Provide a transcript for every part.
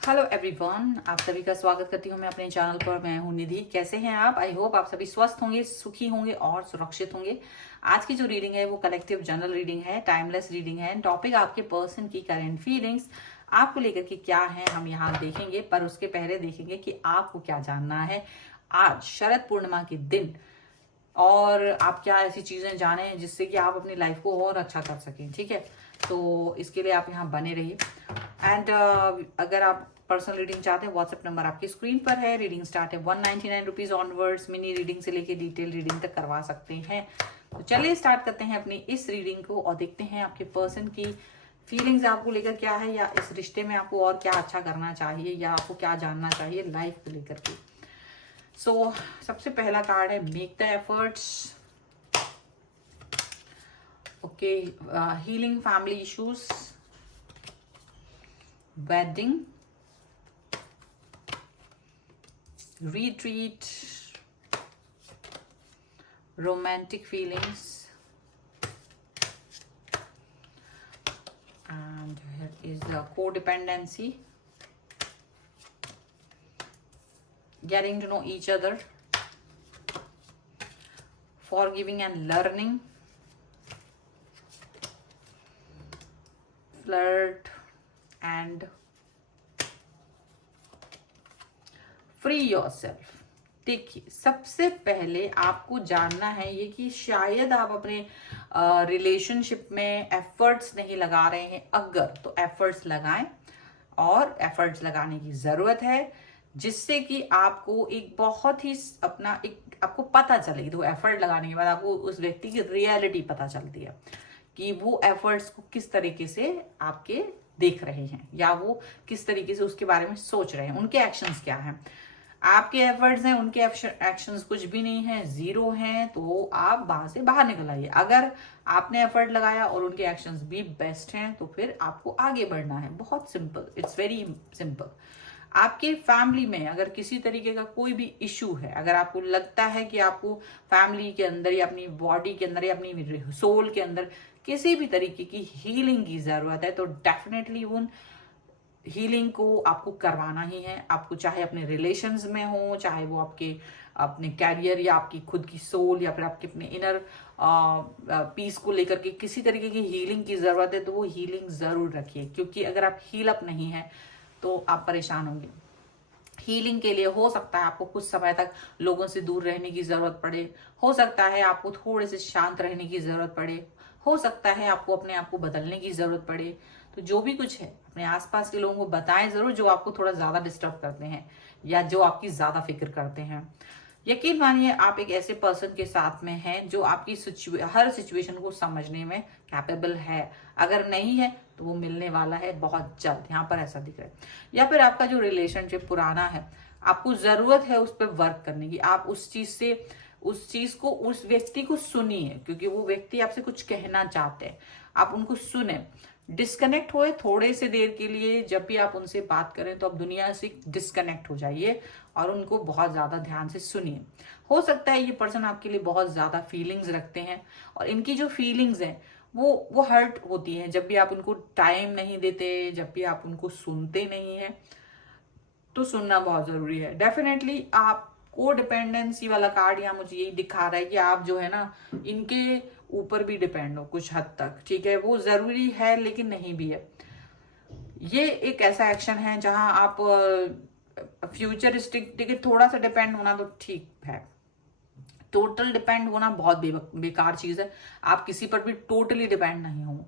Hello everyone, आप सभी का स्वागत करती हूँ मैं अपने चैनल पर। मैं हूँ निधि। कैसे हैं आप? आई होप आप सभी स्वस्थ होंगे, सुखी होंगे और सुरक्षित होंगे। आज की जो रीडिंग है वो कलेक्टिव जनरल रीडिंग है, टाइमलेस रीडिंग है। टॉपिक आपके पर्सन की करंट फीलिंग्स आपको लेकर के क्या है हम यहाँ देखेंगे, पर उसके पहले देखेंगे कि आपको क्या जानना है आज शरद पूर्णिमा के दिन, और आप क्या ऐसी चीजें जाने जिससे कि आप अपनी लाइफ को और अच्छा कर सकें। ठीक है, तो इसके लिए आप यहाँ बने रहिए। एंड अगर आप पर्सनल रीडिंग चाहते हैं, व्हाट्सएप नंबर आपकी स्क्रीन पर है। रीडिंग स्टार्ट है 199 रुपीज ऑनवर्ड्स। मिनी रीडिंग से लेके डिटेल रीडिंग तक करवा सकते हैं। तो चलिए स्टार्ट करते हैं अपनी इस रीडिंग को और देखते हैं आपके पर्सन की फीलिंग्स आपको लेकर क्या है, या इस रिश्ते में आपको और क्या अच्छा करना चाहिए, या आपको क्या जानना चाहिए लाइफ को लेकर के। सो सबसे पहला कार्ड है make the efforts. Okay, healing family issues, wedding, retreat, romantic feelings, and here is the codependency, getting to know each other, forgiving and learning, flirt and free yourself. देखिए, सबसे पहले आपको जानना है ये कि शायद आप अपने रिलेशनशिप में एफर्ट्स नहीं लगा रहे हैं। अगर तो एफर्ट्स लगाएं, और एफर्ट्स लगाने की जरूरत है, जिससे कि आपको एक बहुत ही अपना एक आपको पता चलेगी। तो एफर्ट लगाने के बाद आपको उस व्यक्ति की रियलिटी पता चलती है कि वो एफर्ट्स को किस तरीके से आपके देख रहे हैं, या वो किस तरीके से उसके बारे में सोच रहे हैं, उनके एक्शंस क्या हैं। आपके एफर्ट्स हैं, उनके एक्शंस कुछ भी नहीं है, जीरो हैं, तो आप वहां से बाहर निकल आइए। अगर आपने एफर्ट लगाया और उनके एक्शंस भी बेस्ट हैं, तो फिर आपको आगे बढ़ना है। बहुत सिंपल, इट्स वेरी सिंपल। आपके फैमिली में अगर किसी तरीके का कोई भी इशू है, अगर आपको लगता है कि आपको फैमिली के अंदर या अपनी बॉडी के अंदर या अपनी सोल के अंदर किसी भी तरीके की हीलिंग की जरूरत है, तो डेफिनेटली उन हीलिंग को आपको करवाना ही है। आपको चाहे अपने रिलेशंस में हो, चाहे वो आपके अपने कैरियर या आपकी खुद की सोल, या फिर आपके अपने इनर पीस को लेकर के किसी तरीके की हीलिंग की जरूरत है, तो वो हीलिंग जरूर रखिए। क्योंकि अगर आप हील अप नहीं है तो आप परेशान होंगे। हीलिंग के लिए हो सकता है आपको कुछ समय तक लोगों से दूर रहने की जरूरत पड़े, हो सकता है आपको थोड़े से शांत रहने की जरूरत पड़े, हो सकता है आपको अपने आप को बदलने की जरूरत पड़े। तो जो भी कुछ है अपने आसपास के लोगों को बताएं जरूर, जो आपको थोड़ा ज्यादा डिस्टर्ब करते हैं या जो आपकी ज्यादा फिक्र करते हैं। यकीन मानिए आप एक ऐसे पर्सन के साथ में हैं जो आपकी हर सिचुएशन को समझने में कैपेबल है। अगर नहीं है तो वो मिलने वाला है बहुत जल्द, यहाँ पर ऐसा दिख रहा है। या फिर आपका जो रिलेशनशिप पुराना है, आपको जरूरत है उस पर वर्क करने की। आप उस चीज को उस व्यक्ति को सुनिए, क्योंकि वो व्यक्ति आपसे कुछ कहना चाहते हैं। आप उनको सुने, डिस्कनेक्ट हुए थोड़े से देर के लिए। जब भी आप उनसे बात करें तो आप दुनिया से डिस्कनेक्ट हो जाइए और उनको बहुत ज्यादा ध्यान से सुनिए। हो सकता है ये पर्सन आपके लिए बहुत ज्यादा फीलिंग्स रखते हैं, और इनकी जो फीलिंग्स हैं वो हर्ट होती हैं जब भी आप उनको टाइम नहीं देते, जब भी आप उनको सुनते नहीं है। तो सुनना बहुत जरूरी है। डेफिनेटली आप को डिपेंडेंसी वाला कार्ड यहाँ मुझे यही दिखा रहा है कि आप जो है ना, इनके ऊपर भी डिपेंड हो कुछ हद तक। ठीक है, वो जरूरी है लेकिन नहीं भी है। ये एक ऐसा एक्शन है जहां आप फ्यूचरिस्टिक थोड़ा सा डिपेंड होना तो ठीक है। टोटल डिपेंड होना बहुत बेकार चीज है। आप किसी पर भी टोटली डिपेंड नहीं हो,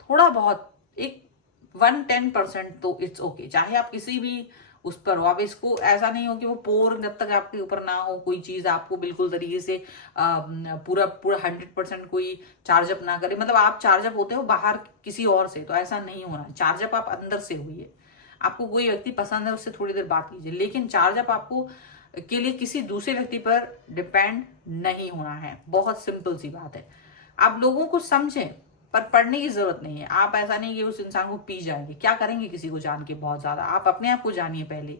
थोड़ा बहुत एक 110% तो इट्स ओके। चाहे आप किसी भी उस पर हो, आप इसको ऐसा नहीं हो कि वो पोर जब तक आपके ऊपर ना हो कोई चीज आपको बिल्कुल तरीके से पूरा पूरा 100% कोई चार्जअप ना करे। मतलब आप चार्जअप होते हो बाहर किसी और से, तो ऐसा नहीं होना। चार्जअप आप अंदर से हुई है। आपको कोई व्यक्ति पसंद है, उससे थोड़ी देर बात कीजिए, लेकिन चार्जअप आपको के लिए किसी दूसरे व्यक्ति पर डिपेंड नहीं होना है। बहुत सिंपल सी बात है। आप लोगों को समझें, पर पढ़ने की जरूरत नहीं है। आप ऐसा नहीं कि उस इंसान को पी जाएंगे, क्या करेंगे किसी को जान के बहुत ज्यादा। आप अपने आप को जानिए पहले।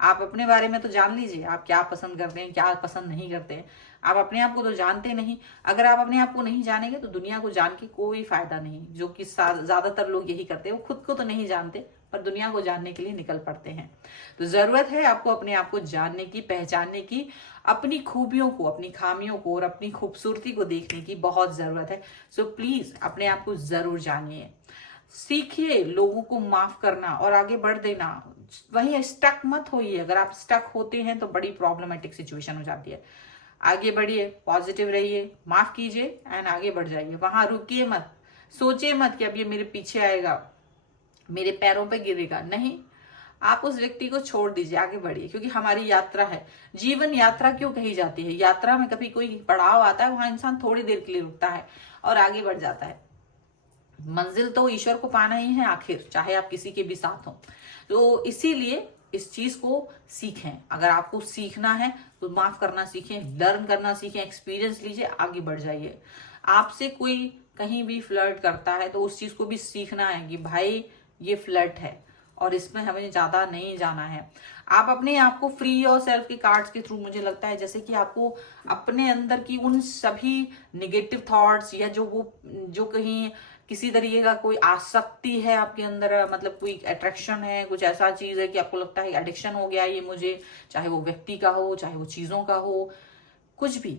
आप अपने बारे में तो जान लीजिए, आप क्या पसंद करते हैं, क्या पसंद नहीं करते हैं। आप अपने आप को तो जानते नहीं। अगर आप अपने आप को नहीं जानेंगे तो दुनिया को जान के कोई फायदा नहीं। जो कि ज्यादातर लोग यही करते हैं, वो खुद को तो नहीं जानते, और दुनिया को जानने के लिए निकल पड़ते हैं। तो जरूरत है आपको अपने आप को जानने की, पहचानने की, अपनी खूबियों को, अपनी खामियों को और अपनी खूबसूरती को देखने की बहुत जरूरत है। सो प्लीज अपने आप को जरूर जानिए, सीखिए लोगों को माफ करना और आगे बढ़ देना। वहीं स्टक मत होइए, अगर आप स्टक होते हैं तो बड़ी प्रॉब्लमेटिक सिचुएशन हो जाती है। आगे बढ़िए, पॉजिटिव रहिए, माफ कीजिए एंड आगे बढ़ जाइए। वहां रुकिए मत, सोचिए मत कि अब ये मेरे पीछे आएगा, मेरे पैरों पे गिरेगा, नहीं। आप उस व्यक्ति को छोड़ दीजिए, आगे बढ़िए, क्योंकि हमारी यात्रा है। जीवन यात्रा क्यों कही जाती है? यात्रा में कभी कोई पड़ाव आता है, वहां इंसान थोड़ी देर के लिए रुकता है और आगे बढ़ जाता है। मंजिल तो ईश्वर को पाना ही है आखिर, चाहे आप किसी के भी साथ हो। तो इसीलिए इस चीज को सीखें। अगर आपको सीखना है तो माफ करना सीखें, लर्न करना सीखें, एक्सपीरियंस लीजिए, आगे बढ़ जाइए। आपसे कोई कहीं भी फ्लर्ट करता है तो उस चीज को भी सीखना है कि भाई ये फ्लर्ट है और इसमें हमें ज्यादा नहीं जाना है। आप अपने आप को फ्री योर सेल्फ के कार्ड्स के थ्रू, मुझे लगता है जैसे कि आपको अपने अंदर की उन सभी निगेटिव थॉट्स या जो कहीं किसी तरीके का कोई आसक्ति है आपके अंदर, मतलब कोई अट्रैक्शन है, कुछ ऐसा चीज है कि आपको लगता है एडिक्शन हो गया ये मुझे, चाहे वो व्यक्ति का हो, चाहे वो चीजों का हो, कुछ भी,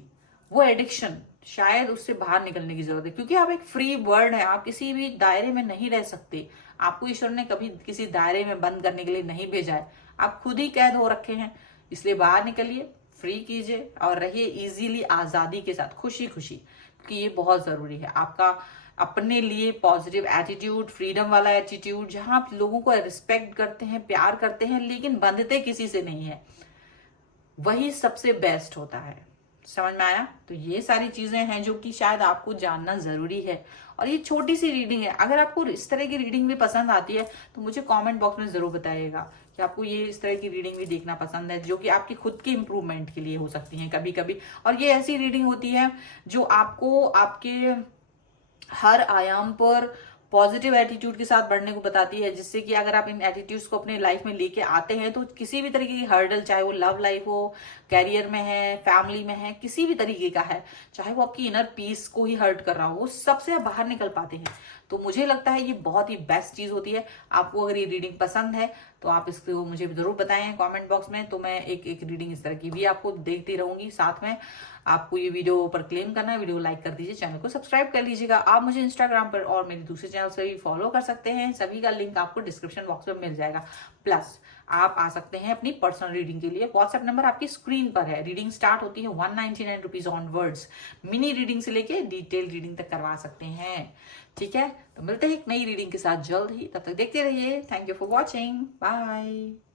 वो एडिक्शन, शायद उससे बाहर निकलने की जरूरत है। क्योंकि आप एक फ्री बर्ड है, आप किसी भी दायरे में नहीं रह सकते। आपको ईश्वर ने कभी किसी दायरे में बंद करने के लिए नहीं भेजा है, आप खुद ही कैद हो रखे हैं। इसलिए बाहर निकलिए, फ्री कीजिए और रहिए इजीली, आजादी के साथ, खुशी खुशी, क्योंकि ये बहुत जरूरी है। आपका अपने लिए पॉजिटिव एटीट्यूड, फ्रीडम वाला एटीट्यूड, जहां आप लोगों को रिस्पेक्ट करते हैं, प्यार करते हैं, लेकिन बंधते किसी से नहीं है, वही सबसे बेस्ट होता है। समझ में आया? तो ये सारी चीजें हैं जो कि शायद आपको जानना जरूरी है। और ये छोटी सी रीडिंग है, अगर आपको इस तरह की रीडिंग भी पसंद आती है तो मुझे कमेंट बॉक्स में जरूर बताइएगा कि आपको ये इस तरह की रीडिंग भी देखना पसंद है, जो कि आपकी खुद के इंप्रूवमेंट के लिए हो सकती हैं कभी कभी। और ये ऐसी रीडिंग होती है जो आपको आपके हर आयाम पर पॉजिटिव एटीट्यूड के साथ बढ़ने को बताती है, जिससे कि अगर आप इन एटीट्यूड्स को अपने लाइफ में लेके आते हैं तो किसी भी तरीके की हर्डल, चाहे वो लव लाइफ हो, कैरियर में है, फैमिली में है, किसी भी तरीके का है, चाहे वो आपकी इनर पीस को ही हर्ट कर रहा हो, वो सबसे आप बाहर निकल पाते हैं। तो मुझे लगता है ये बहुत ही बेस्ट चीज होती है। आपको अगर ये रीडिंग पसंद है तो आप इसको मुझे जरूर बताएं कमेंट बॉक्स में, तो मैं एक रीडिंग इस तरह की भी आपको देखती रहूंगी। साथ में आपको ये वीडियो पर क्लेम करना है, वीडियो लाइक कर दीजिए, चैनल को सब्सक्राइब कर लीजिएगा। आप मुझे इंस्टाग्राम पर और मेरे दूसरे चैनल से भी फॉलो कर सकते हैं, सभी का लिंक आपको डिस्क्रिप्शन बॉक्स में मिल जाएगा। प्लस आप आ सकते हैं अपनी पर्सनल रीडिंग के लिए, व्हाट्सएप नंबर आपकी स्क्रीन पर है। रीडिंग स्टार्ट होती है 199 रुपीज ऑनवर्ड्स। मिनी रीडिंग से लेके डिटेल रीडिंग तक करवा सकते हैं, ठीक है? तो मिलते हैं एक नई रीडिंग के साथ जल्द ही, तब तक देखते रहिए। Thank you for watching, bye.